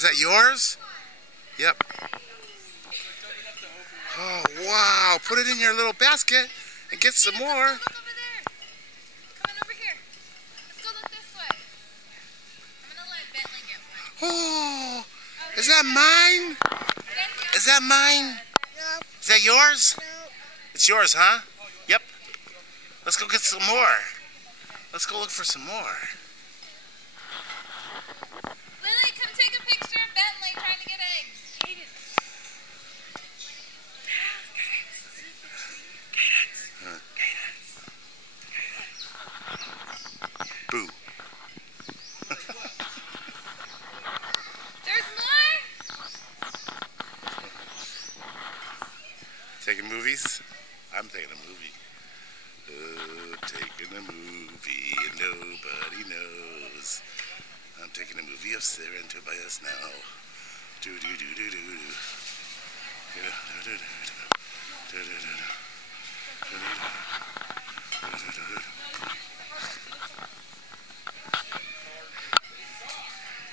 Is that yours? Yep. Oh, wow. Put it in your little basket and get some more. Look over there. Come on over here. Let's go look this way. I'm going to let Bentley get one. Oh, is that mine? Is that mine? No. Is that yours? No. It's yours, huh? Yep. Let's go get some more. Let's go look for some more. Lily, come take a picture of Bentley trying to get eggs. Boo. There's more? Taking movies? I'm taking a movie. Taking a movie and nobody knows. I'm taking a movie of Sarah and Tobias now. Do do do do do do.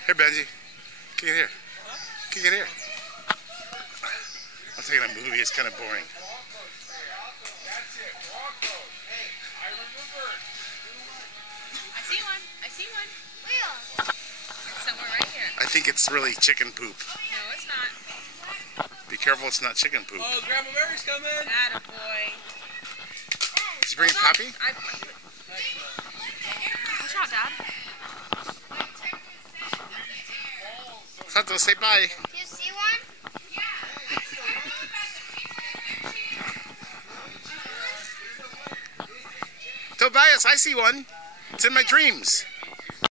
Here, Benji. Kick it here. Kick it here. I'm taking a movie. It's kind of boring. I see one. I see one. Wheel. It's somewhere right here. I think it's really chicken poop. No, it's not. Be careful, it's not chicken poop. Oh, Grandma Mary's coming. Attaboy. Did you bring Poppy? Watch out, Dad. Santos, say bye. Do you see one? Tobias, I see one. It's in my dreams.